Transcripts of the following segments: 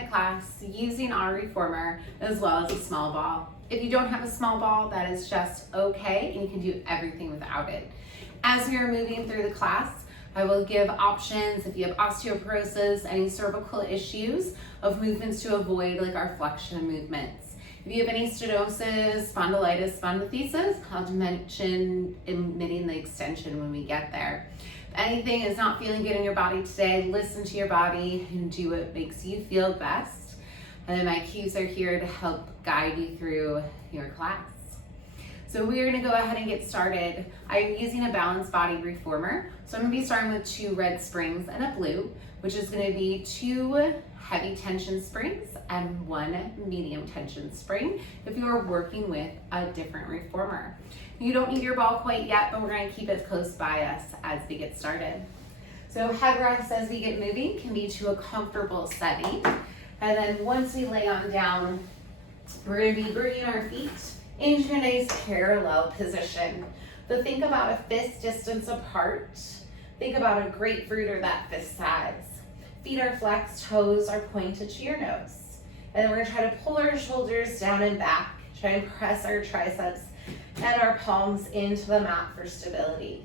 class using our reformer as well as a small ball. If you don't have a small ball, that is just okay, and you can do everything without it. As we are moving through the class, I will give options if you have osteoporosis, any cervical issues, of movements to avoid, like our flexion movements. If you have any stenosis, spondylitis, spondylolisthesis, I'll mention omitting the extension when we get there. If anything is not feeling good in your body today, listen to your body and do what makes you feel best. And then my cues are here to help guide you through your class. So we're gonna go ahead and get started. I'm using a balanced body reformer. So I'm gonna be starting with 2 red springs and a blue, which is gonna be 2 heavy tension springs and 1 medium tension spring if you are working with a different reformer. You don't need your ball quite yet, but we're gonna keep it close by us as we get started. So head rests as we get moving can be to a comfortable setting. And then once we lay on down, we're gonna be bringing our feet into a nice parallel position. So think about a fist distance apart. Think about a grapefruit or that fist size. Feet are flexed, toes are pointed to your nose. And then we're gonna try to pull our shoulders down and back, try and press our triceps and our palms into the mat for stability.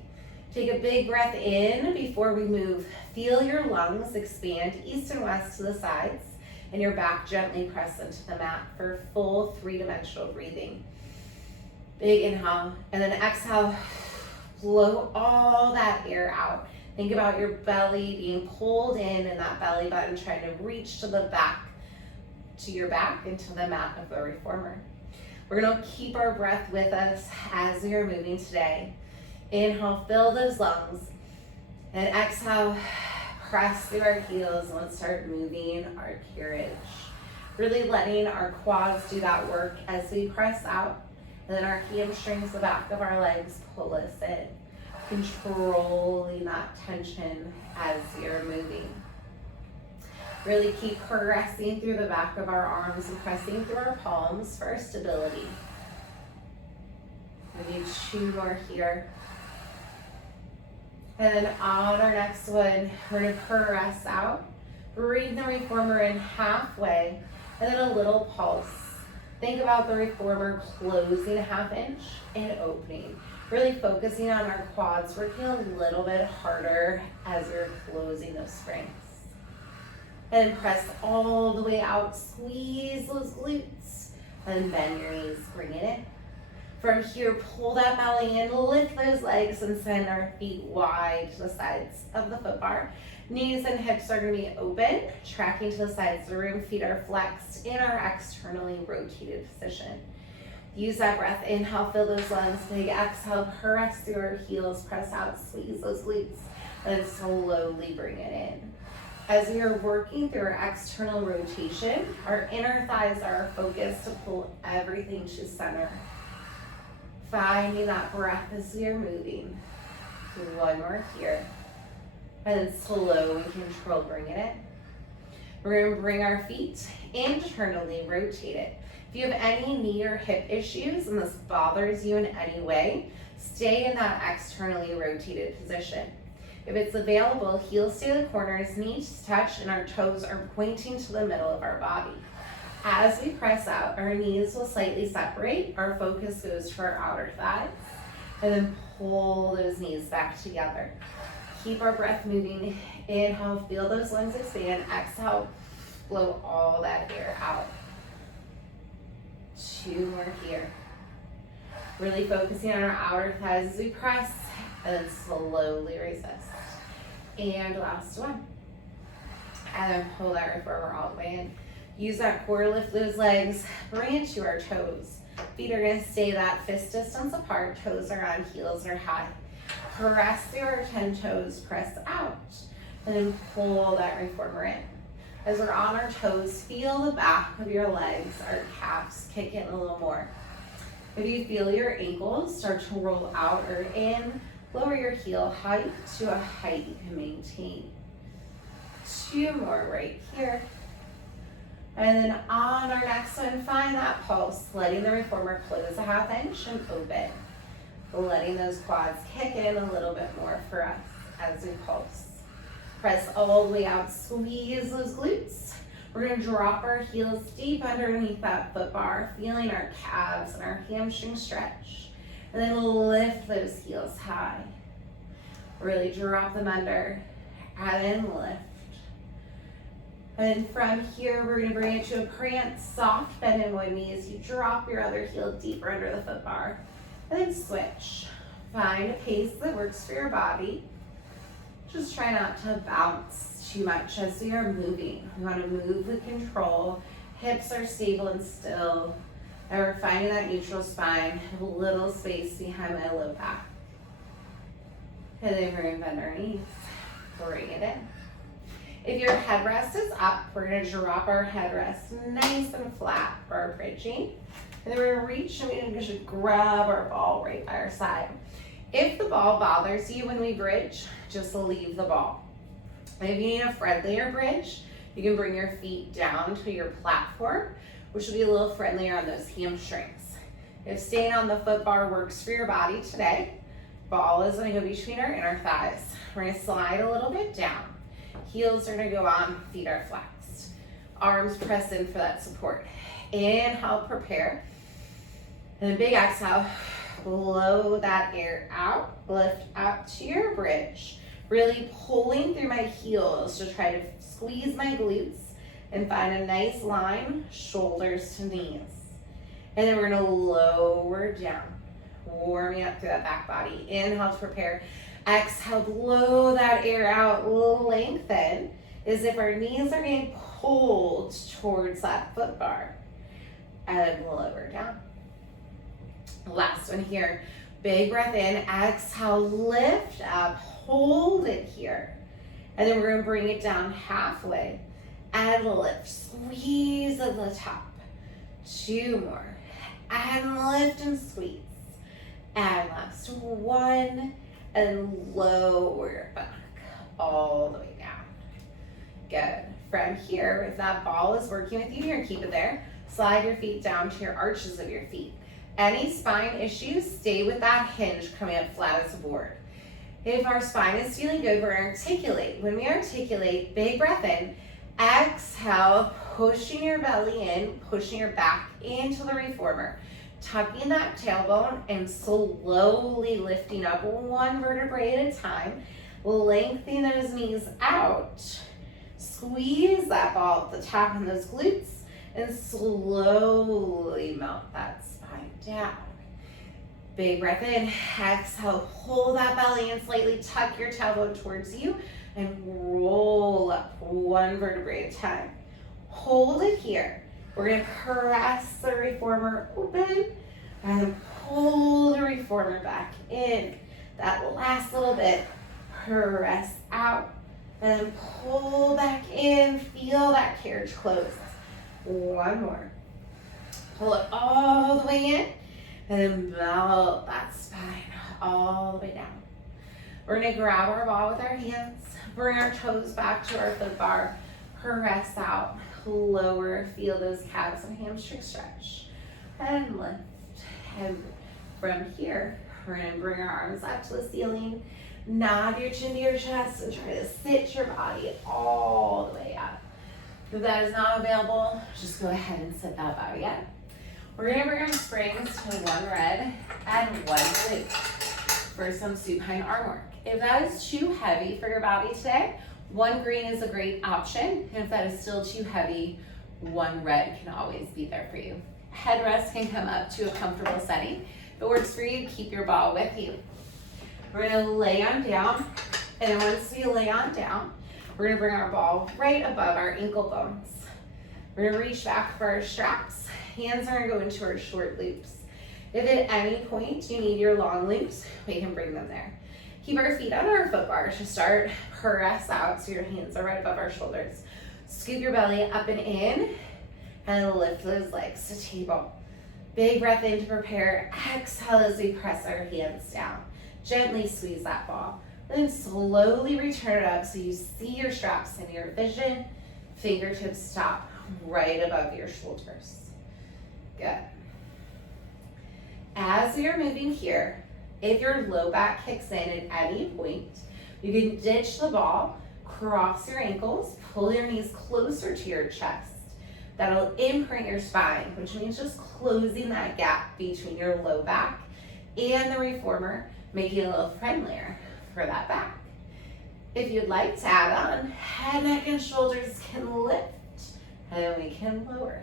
Take a big breath in before we move. Feel your lungs expand east and west to the sides, and your back gently press into the mat for full 3-dimensional breathing. Big inhale, and then exhale, blow all that air out. Think about your belly being pulled in and that belly button trying to reach to the back, to your back and to the mat of the reformer. We're gonna keep our breath with us as we are moving today. Inhale, fill those lungs, and exhale, press through our heels, and let's start moving our carriage. Really letting our quads do that work as we press out, and then our hamstrings, the back of our legs, pull us in. Controlling that tension as you're moving. Really keep pressing through the back of our arms and pressing through our palms for stability. We need 2 more here. And then on our next one, we're gonna press out. Bring the reformer in halfway, and then a little pulse. Think about the reformer closing a 1/2 inch and opening. Really focusing on our quads, working a little bit harder as you're closing those springs. And press all the way out, squeeze those glutes, and bend your knees, bring it in. From here, pull that belly in, lift those legs, and send our feet wide to the sides of the foot bar. Knees and hips are gonna be open, tracking to the sides of the room. Feet are flexed in our externally rotated position. Use that breath, inhale, fill those lungs. Big exhale, press through our heels, press out, squeeze those glutes, and then slowly bring it in. As we are working through our external rotation, our inner thighs are our focus to pull everything to center. Finding that breath as we are moving. 1 more here. And then slow and control, bring it in. We're gonna bring our feet internally, rotate it. If you have any knee or hip issues and this bothers you in any way, stay in that externally rotated position. If it's available, heels stay to the corners, knees touch, and our toes are pointing to the middle of our body. As we press out, our knees will slightly separate. Our focus goes to our outer thighs, and then pull those knees back together. Keep our breath moving. Inhale, feel those lungs expand. Exhale, blow all that air out. 2 more here. Really focusing on our outer thighs as we press, and then slowly resist. And last one. And then pull that reformer all the way in. Use that core, lift those legs, bring it to our toes. Feet are gonna stay that fist distance apart. Toes are on, heels are high. Press through our 10 toes, press out, and then pull that reformer in. As we're on our toes, feel the back of your legs, our calves kick in a little more. If you feel your ankles start to roll out or in, lower your heel height to a height you can maintain. 2 more right here. And then on our next one, find that pulse, letting the reformer close a 1/2 inch and open. Letting those quads kick in a little bit more for us as we pulse. Press all the way out, squeeze those glutes. We're gonna drop our heels deep underneath that foot bar, feeling our calves and our hamstring stretch. And then lift those heels high. Really drop them under, and then lift. And then from here, we're gonna bring it to a prance, soft bend in one knee as you drop your other heel deeper under the foot bar. And then switch. Find a pace that works for your body. Just try not to bounce too much as we are moving. We want to move with control. Hips are stable and still. And we're finding that neutral spine, a little space behind my low back. And then we're going to bend our knees. Bring it in. If your headrest is up, we're going to drop our headrest nice and flat for our bridging. And then we're going to reach and we're going to grab our ball right by our side. If the ball bothers you when we bridge, just leave the ball. And if you need a friendlier bridge, you can bring your feet down to your platform, which will be a little friendlier on those hamstrings. If staying on the foot bar works for your body today, ball is going to go between our inner thighs. We're going to slide a little bit down. Heels are going to go on, feet are flexed. Arms press in for that support. Inhale, prepare. And a big exhale. Blow that air out, lift up to your bridge. Really pulling through my heels to try to squeeze my glutes and find a nice line, shoulders to knees. And then we're gonna lower down, warming up through that back body. Inhale to prepare. Exhale, blow that air out, lengthen as if our knees are being pulled towards that foot bar. And lower down. Last one here. Big breath in, exhale, lift up, hold it here. And then we're going to bring it down halfway and lift, squeeze at the top. 2 more. And lift and squeeze. And last 1. And lower your back all the way down. Good. From here, if that ball is working with you, you're going to keep it there. Slide your feet down to your arches of your feet. Any spine issues, stay with that hinge coming up flat as a board. If our spine is feeling good, we're going to articulate. When we articulate, big breath in, exhale, pushing your belly in, pushing your back into the reformer, tucking that tailbone and slowly lifting up 1 vertebrae at a time, lengthening those knees out, squeeze that ball at the top on those glutes, and slowly melt that spine down. Big breath in, exhale, pull that belly in slightly, tuck your tailbone towards you, and roll up 1 vertebrae at a time. Hold it here. We're gonna press the reformer open, and then pull the reformer back in. That last little bit, press out, and then pull back in, feel that carriage close. 1 more. Pull it all the way in, and then melt that spine all the way down. We're gonna grab our ball with our hands, bring our toes back to our foot bar, press out, lower, feel those calves and hamstring stretch, and lift. And from here, we're gonna bring our arms up to the ceiling, nod your chin to your chest, and try to sit your body all the way up. If that is not available, just go ahead and sit that body up. We're gonna bring our springs to 1 red and 1 blue for some supine arm work. If that is too heavy for your body today, 1 green is a great option. And if that is still too heavy, 1 red can always be there for you. Headrest can come up to a comfortable setting. If it works for you, keep your ball with you. We're gonna lay on down, and then once we lay on down, we're gonna bring our ball right above our ankle bones. We're gonna reach back for our straps. Hands are gonna go into our short loops. If at any point you need your long loops, we can bring them there. Keep our feet on our foot bars to start. Press out so your hands are right above our shoulders. Scoop your belly up and in, and lift those legs to table. Big breath in to prepare. Exhale as we press our hands down. Gently squeeze that ball. Then slowly return it up so you see your straps in your vision. Fingertips stop right above your shoulders. Good. As we are moving here, if your low back kicks in at any point, you can ditch the ball, cross your ankles, pull your knees closer to your chest. That'll imprint your spine, which means just closing that gap between your low back and the reformer, making it a little friendlier for that back. If you'd like to add on, head, neck, and shoulders can lift, and then we can lower.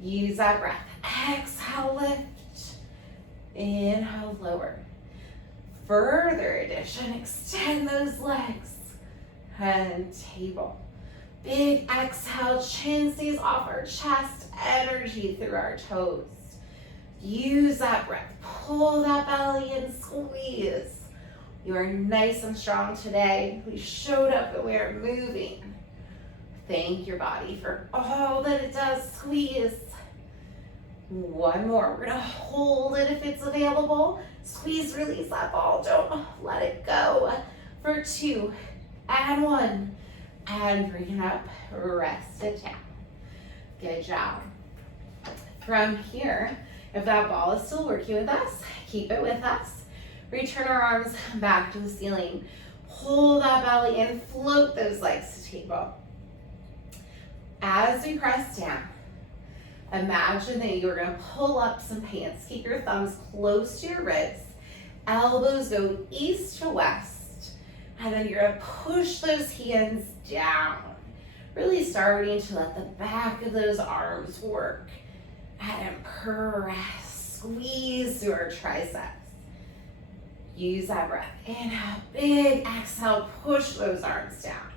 Use that breath. Exhale, lift. Inhale, lower. Further addition, extend those legs. And table. Big exhale, chin stays off our chest, energy through our toes. Use that breath. Pull that belly in, squeeze. You are nice and strong today. We showed up and we are moving. Thank your body for all that it does. Squeeze. One more. We're gonna hold it if it's available. Squeeze, release that ball. Don't let it go. For 2 and 1. And bring it up, rest it down. Good job. From here, if that ball is still working with us, keep it with us. Return our arms back to the ceiling. Pull that belly in, float those legs to table. As we press down, imagine that you're gonna pull up some pants. Keep your thumbs close to your ribs. Elbows go east to west. And then you're gonna push those hands down. Really starting to let the back of those arms work. And press, squeeze through our triceps. Use that breath. Inhale, big exhale, push those arms down.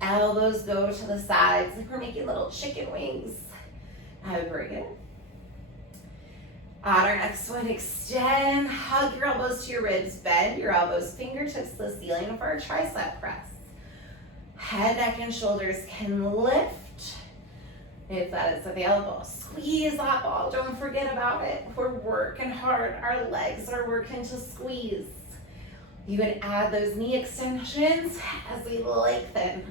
Elbows go to the sides like we're making little chicken wings. And bring it. On our next one, extend, hug your elbows to your ribs, bend your elbows, fingertips to the ceiling for our tricep press. Head, neck, and shoulders can lift if that is available. Squeeze that ball, don't forget about it. We're working hard, our legs are working to squeeze. You can add those knee extensions as we lengthen,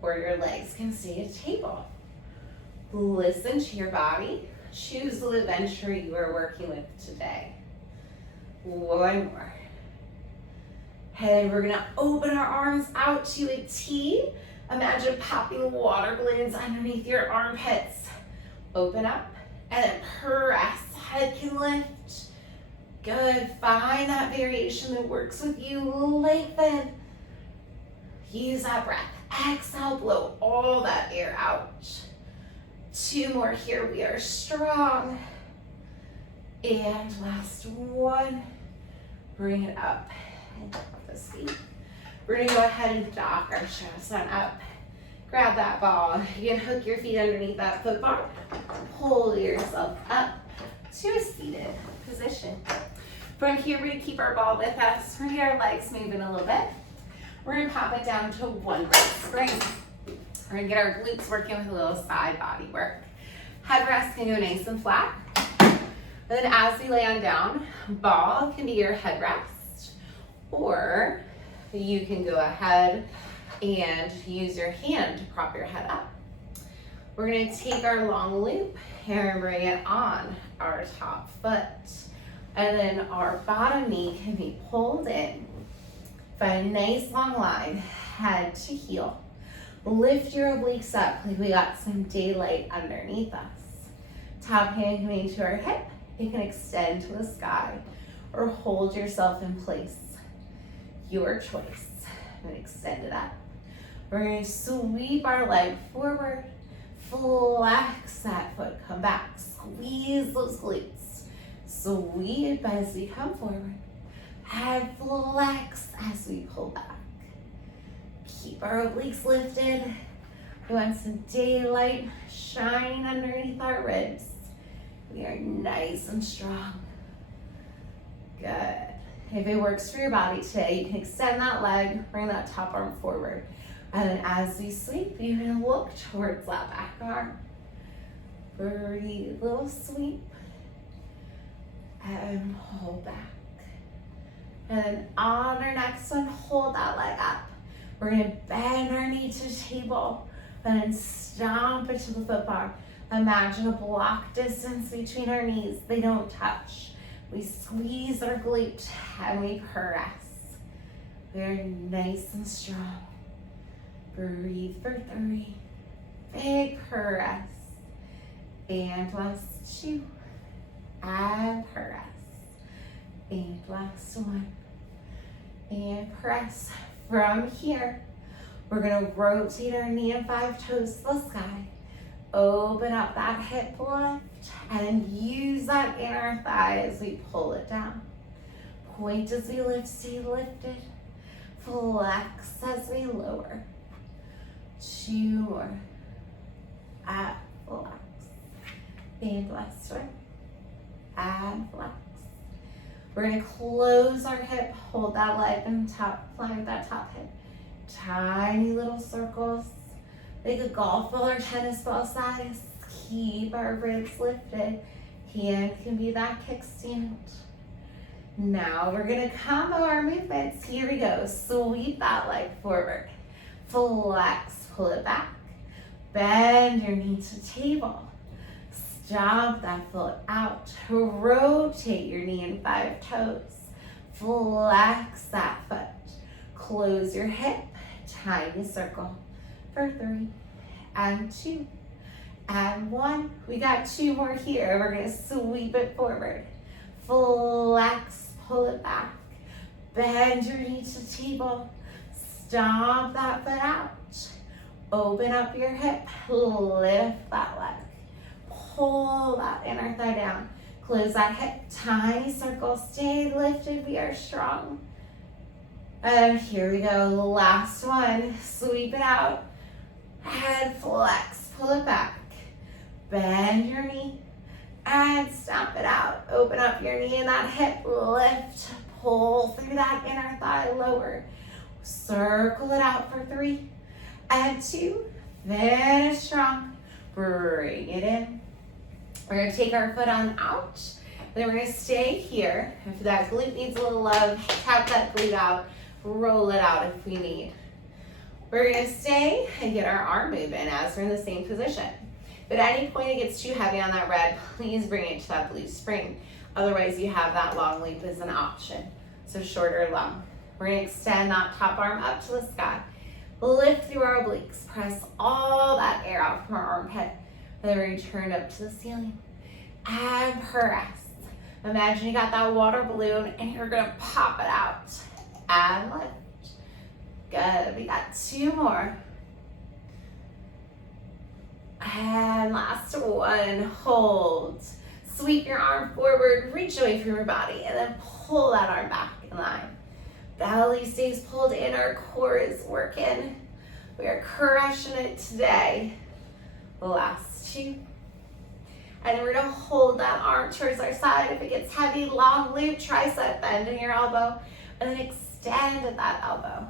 or your legs can stay at table. Listen to your body. Choose the adventure you are working with today. One more. And we're gonna open our arms out to a T. Imagine popping water balloons underneath your armpits. Open up and then press. Head can lift. Good. Find that variation that works with you. Lengthen. Use that breath. Exhale, blow all that air out. 2 more here. We are strong. And last one. Bring it up and up this feet. We're gonna go ahead and dock our chest on up. Grab that ball. You can hook your feet underneath that foot bar. Pull yourself up to a seated position. From here, we're gonna keep our ball with us. We're gonna get our legs moving a little bit. We're gonna pop it down to one big spring. We're gonna get our glutes working with a little side body work. Headrest can go nice and flat. And then as we lay on down, ball can be your headrest, or you can go ahead and use your hand to prop your head up. We're gonna take our long loop and bring it on our top foot. And then our bottom knee can be pulled in. Find a nice long line, head to heel. Lift your obliques up like we got some daylight underneath us. Top hand can be to our hip. It can extend to the sky or hold yourself in place. Your choice. And extend it up. We're going to sweep our leg forward. Flex that foot. Come back. Squeeze those glutes. Sweep as we come forward. And flex as we pull back. Keep our obliques lifted. We want some daylight shining underneath our ribs. We are nice and strong. Good. If it works for your body today, you can extend that leg, bring that top arm forward. And then as we sweep, you can look towards that back arm. Breathe, little sweep. And hold back. And then on our next one, hold that leg up. We're gonna bend our knee to table and then stomp it to the foot bar. Imagine a block distance between our knees. They don't touch. We squeeze our glute and we press. We're nice and strong. Breathe for 3. Big press. And last 2. And press. And last 1. And press. From here, we're gonna rotate our knee and 5 toes to the sky. Open up that hip lift and use that inner thigh as we pull it down. Point as we lift, stay lifted. Flex as we lower. 2 more. And flex. And last 1. And flex. We're gonna close our hip, hold that leg and top, climb that top hip. Tiny little circles, like a golf ball or tennis ball size. Keep our ribs lifted. Hand can be that kickstand. Now we're gonna combo our movements. Here we go. Sweep that leg forward. Flex, pull it back. Bend your knee to table. Stomp that foot out. Rotate your knee and 5 toes. Flex that foot. Close your hip. Tiny circle for 3 and 2 and 1. We got 2 more here. We're gonna sweep it forward. Flex, pull it back. Bend your knee to table. Stomp that foot out. Open up your hip. Lift that leg. Pull that inner thigh down. Close that hip. Tiny circle. Stay lifted. We are strong. And here we go. Last one. Sweep it out. And flex. Pull it back. Bend your knee. And stomp it out. Open up your knee and that hip. Lift. Pull through that inner thigh. Lower. Circle it out for 3 and 2. Finish strong. Bring it in. We're going to take our foot on out. Then we're going to stay here. If that glute needs a little love, tap that glute out. Roll it out if we need. We're going to stay and get our arm moving as we're in the same position. If at any point it gets too heavy on that red, please bring it to that blue spring. Otherwise, you have that long loop as an option. So short or long. We're going to extend that top arm up to the sky. Lift through our obliques. Press all that air out from our armpit. And then we're going to turn up to the ceiling. And press. Imagine you got that water balloon and you're going to pop it out. And lift. Good. We got 2 more. And last one. Hold. Sweep your arm forward. Reach away from your body. And then pull that arm back in line. Belly stays pulled in. Our core is working. We are crushing it today. Last 2. And then we're going to hold that arm towards our side. If it gets heavy, long loop, tricep, bend in your elbow. And then extend at that elbow.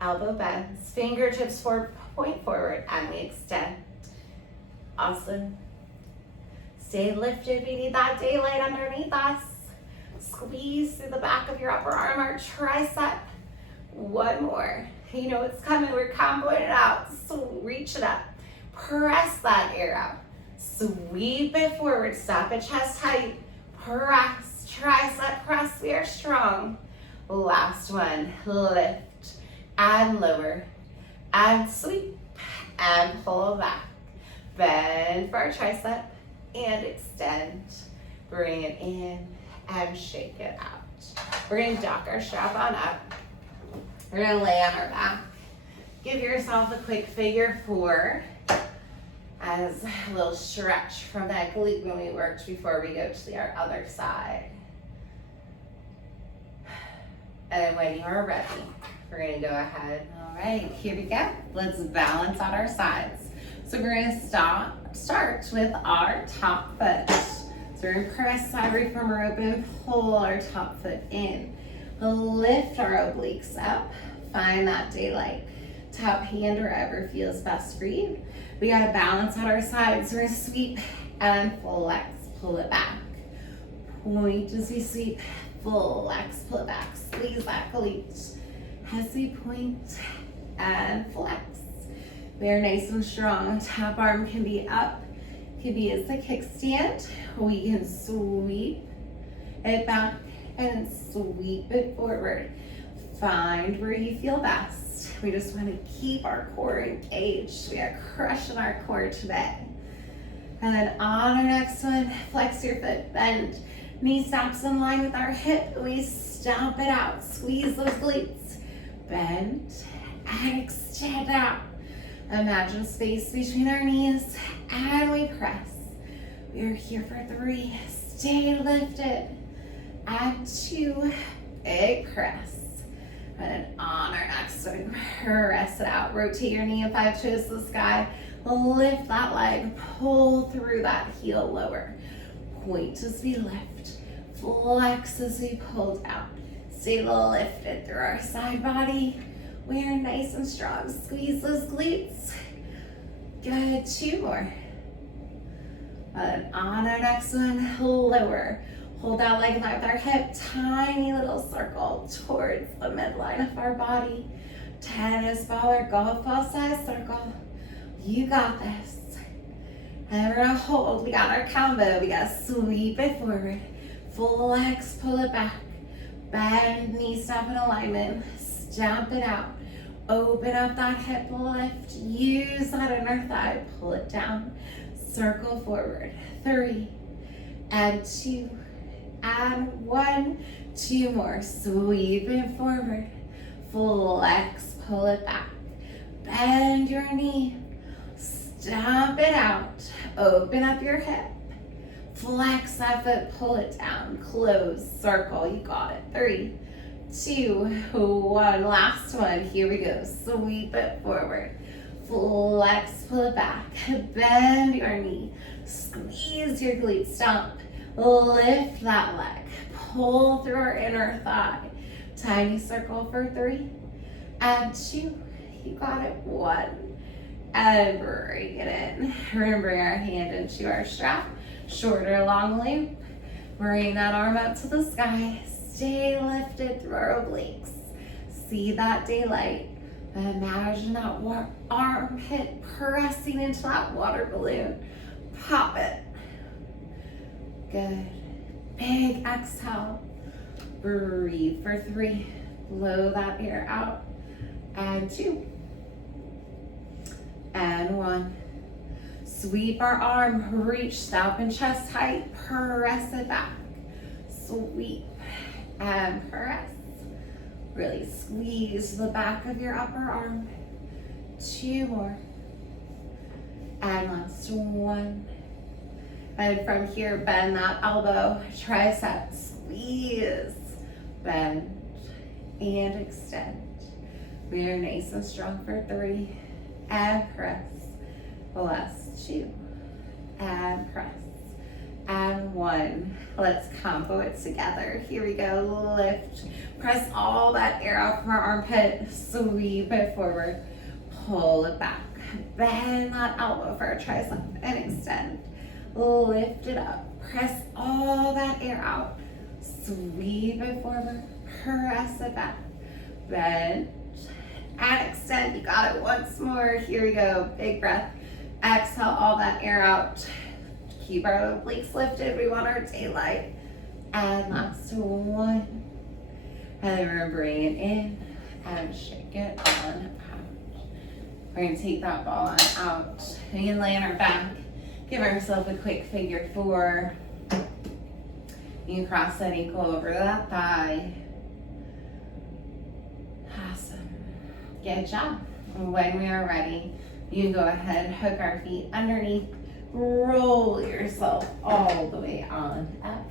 Elbow bends. Fingertips point forward. And we extend. Awesome. Stay lifted. We need that daylight underneath us. Squeeze through the back of your upper arm, our tricep. 1 more. You know it's coming. We're comboing it out. So reach it up. Press that air out. Sweep it forward. Stop it chest height. Press. Tricep press. We are strong. Last one. Lift and lower. And sweep. And pull back. Bend for our tricep. And extend. Bring it in. And shake it out. We're going to dock our strap on up. We're going to lay on our back. Give yourself a quick figure 4 as a little stretch from that glute when we worked before we go to our other side. And then when you are ready, we're going to go ahead. All right, here we go. Let's balance on our sides. So we're going to start with our top foot. So we're going to press side reformer open, pull our top foot in. Lift our obliques up, find that daylight. Top hand wherever feels best for you. We got to balance on our sides. We're going to sweep and flex, pull it back. Point as we sweep, flex, pull it back. Squeeze that glute as we point and flex. We are nice and strong. Top arm can be up. Could be as a kickstand. We can sweep it back and sweep it forward. Find where you feel best. We just want to keep our core engaged. We are crushing our core today. And then on our next one, flex your foot, bend. Knee stops in line with our hip. We stomp it out. Squeeze those glutes. Bend and extend out. Imagine space between our knees and we press. We are here for 3. Stay lifted. And 2. Big press. And then on our next one, press it out. Rotate your knee in 5 toes to the sky. Lift that leg. Pull through that heel lower. Point as we lift. Flex as we pull down. Stay lifted through our side body. We are nice and strong. Squeeze those glutes. Good. 2 more. And on our next one, lower. Hold that leg in line with our hip. Tiny little circle towards the midline of our body. Tennis ball or golf ball size circle. You got this. And we're gonna hold. We got our combo. We gotta sweep it forward. Flex, pull it back. Bend, knee stop in alignment. Stomp it out. Open up that hip lift. Use that inner thigh. Pull it down. Circle forward. 3 and 2 and 1. 2 more. Sweep it forward. Flex, pull it back. Bend your knee. Stomp it out. Open up your hip. Flex that foot, pull it down. Close, circle, you got it. 3, 2, 1. Last one, here we go. Sweep it forward. Flex, pull it back. Bend your knee. Squeeze your glute, stomp. Lift that leg. Pull through our inner thigh. Tiny circle for 3 and 2. You got it. 1. And bring it in. We're gonna bring our hand into our strap. Shorter long loop. Bring that arm up to the sky. Stay lifted through our obliques. See that daylight. Imagine that armpit pressing into that water balloon. Pop it. Good. Big exhale. Breathe for 3. Blow that air out. And 2. And 1. Sweep our arm, reach scalp and chest height, press it back. Sweep and press. Really squeeze the back of your upper arm. 2 more. And last 1. And from here, bend that elbow, tricep, squeeze, bend, and extend. We are nice and strong for 3, and press. Last 2, and press, and 1. Let's combo it together. Here we go. Lift, press all that air out from our armpit. Sweep it forward, pull it back. Bend that elbow for our tricep and extend. Lift it up, press all that air out. Sweep it forward, press it back. Bend and extend. You got it. Once more. Here we go. Big breath. Exhale all that air out. Keep our obliques lifted. We want our daylight. And last 1. And then we're going to bring it in and shake it on out. We're going to take that ball on out. We can lay on our back. Give ourselves a quick figure 4. You can cross that ankle over that thigh. Awesome. Good job. When we are ready, you can go ahead, hook our feet underneath, roll yourself all the way on up.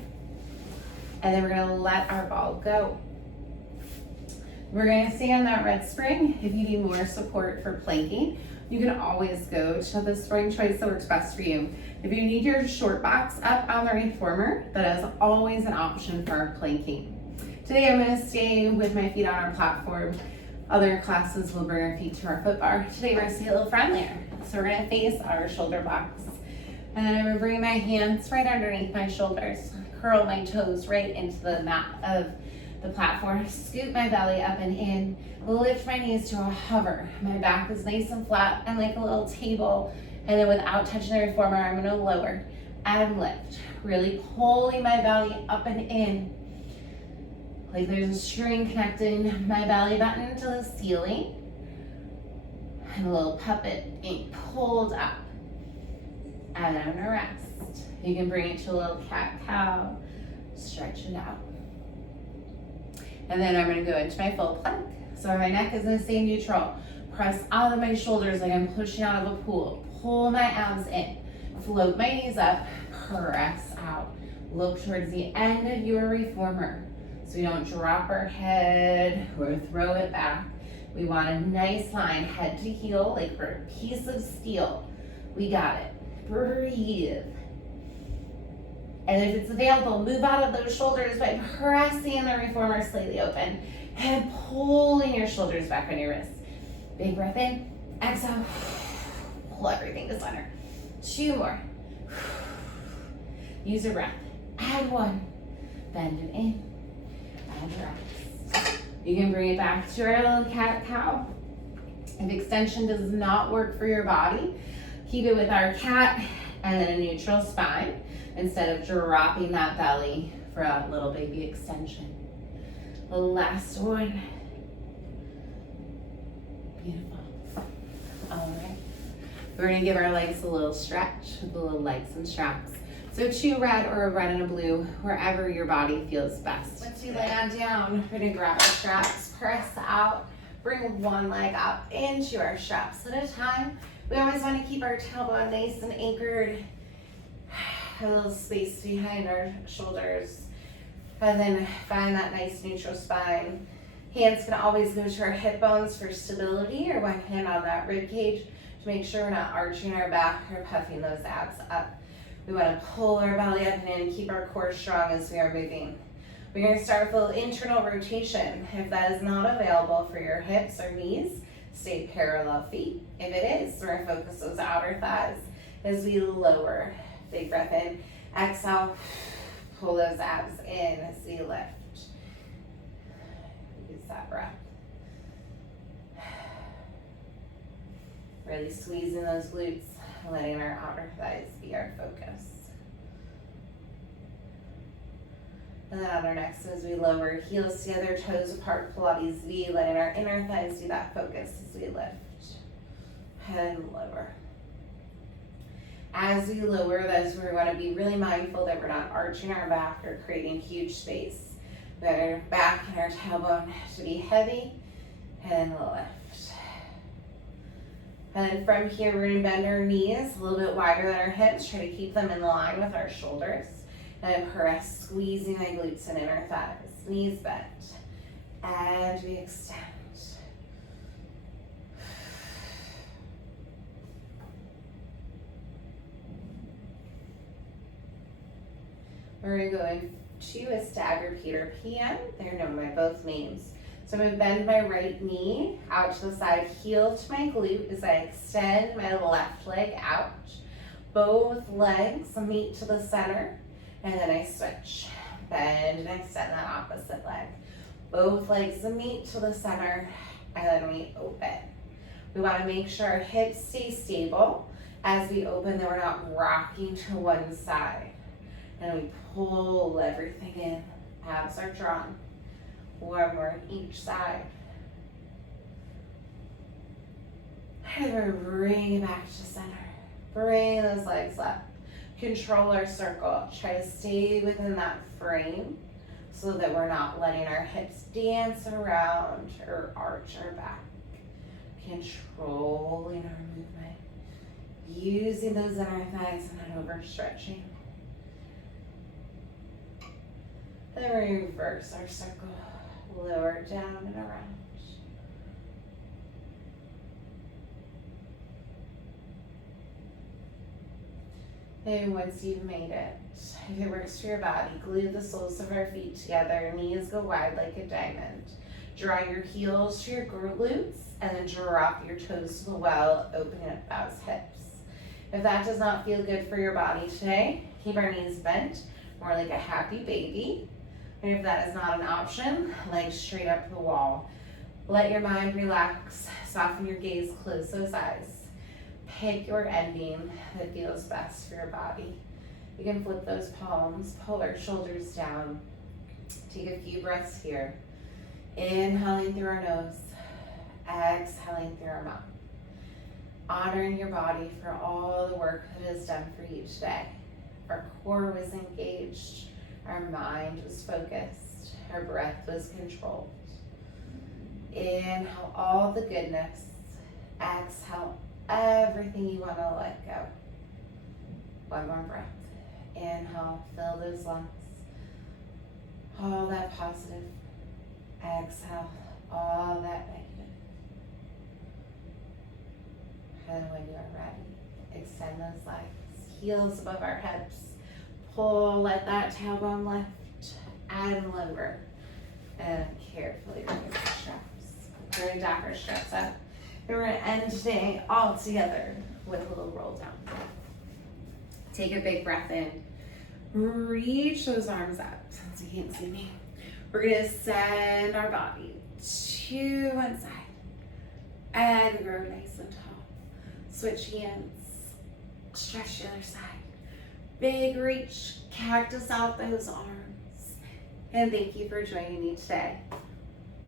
And then we're gonna let our ball go. We're gonna stay on that red spring. If you need more support for planking, you can always go to the spring choice that works best for you. If you need your short box up on the Reformer, that is always an option for planking. Today I'm gonna stay with my feet on our platform. Other classes will bring our feet to our foot bar. Today we're gonna stay a little friendlier. So we're gonna face our shoulder blocks. And then I'm gonna bring my hands right underneath my shoulders, curl my toes right into the mat of the platform, scoot my belly up and in, lift my knees to a hover. My back is nice and flat and like a little table. And then without touching the Reformer, I'm gonna lower and lift. Really pulling my belly up and in. like there's a string connecting my belly button to the ceiling. And a little puppet being pulled up. And I'm gonna rest. You can bring it to a little cat-cow, stretch it out. And then I'm gonna go into my full plank. So my neck is gonna stay neutral. Press out of my shoulders like I'm pushing out of a pool. Pull my abs in. Float my knees up, press out. Look towards the end of your reformer. So we don't drop our head or throw it back. We want a nice line, head to heel, like we're a piece of steel. We got it. Breathe. And if it's available, move out of those shoulders by pressing the reformer slightly open and pulling your shoulders back on your wrists. Big breath in, exhale, pull everything to center. 2 more. Use your breath. Add 1. Bend it in and rest. You can bring it back to our little cat-cow. If extension does not work for your body, keep it with our cat and then a neutral spine instead of dropping that belly for a little baby extension. The last one. Beautiful. All right. We're gonna give our legs a little stretch with the little legs and straps. So 2 red or a red and a blue, wherever your body feels best. Once you land down, we're gonna grab our straps, press out, bring one leg up into our straps at a time. We always wanna keep our tailbone nice and anchored, a little space behind our shoulders, and then find that nice neutral spine. Hands can always go to our hip bones for stability, or one hand on that rib cage to make sure we're not arching our back or puffing those abs up. We want to pull our belly up and in, keep our core strong as we are moving. We're going to start with a little internal rotation. If that is not available for your hips or knees, stay parallel feet. If it is, we're going to focus those outer thighs as we lower. Big breath in. Exhale, pull those abs in as we lift. Use that breath. Really squeezing those glutes, letting our outer thighs be our focus. And then on our next, as we lower heels together, toes apart, Pilates V, letting our inner thighs do that focus as we lift. And lower. As we lower those, we want to be really mindful that we're not arching our back or creating huge space. We want our back and our tailbone to be heavy and lift. And then from here, we're going to bend our knees a little bit wider than our hips. Try to keep them in line with our shoulders. And then press, squeezing my glutes and inner thighs. Knees bent. And we extend. We're going to go into a staggered Peter Pan. They're known by both names. So I'm going to bend my right knee out to the side, heel to my glute as I extend my left leg out. Both legs meet to the center, and then I switch. Bend and extend that opposite leg. Both legs meet to the center, and then we open. We want to make sure our hips stay stable as we open, that we're not rocking to one side. And we pull everything in. Abs are drawn. 1 more on each side. And we're bringing it back to center. Bring those legs up. Control our circle. Try to stay within that frame so that we're not letting our hips dance around or arch our back. Controlling our movement. Using those inner thighs and not overstretching. And then we reverse our circle. Lower down and around. And once you've made it, if it works for your body, glue the soles of our feet together. Knees go wide like a diamond. Draw your heels to your glutes and then drop your toes to the well, opening up those hips. If that does not feel good for your body today, keep our knees bent, more like a happy baby. And if that is not an option, legs straight up to the wall. Let your mind relax, soften your gaze, close those eyes. Pick your ending that feels best for your body. You can flip those palms, pull our shoulders down, Take a few breaths here. Inhaling through our nose, exhaling through our mouth. Honoring your body for all the work that is done for you today. Our core was engaged, our mind was focused, our breath was controlled. Inhale all the goodness, exhale everything you want to let go. One more breath. Inhale, fill those lungs. All that positive. Exhale, all that negative. And when you are ready, extend those legs, heels above our hips. Pull, let that tailbone lift, and lower. And carefully release the straps. We're going to dock our straps up. And we're going to end today all together with a little roll down. Take a big breath in. Reach those arms up since you can't see me. We're going to send our body to one side and grow nice and tall. Switch hands, stretch the other side. Big reach, cactus out those arms. And thank you for joining me today.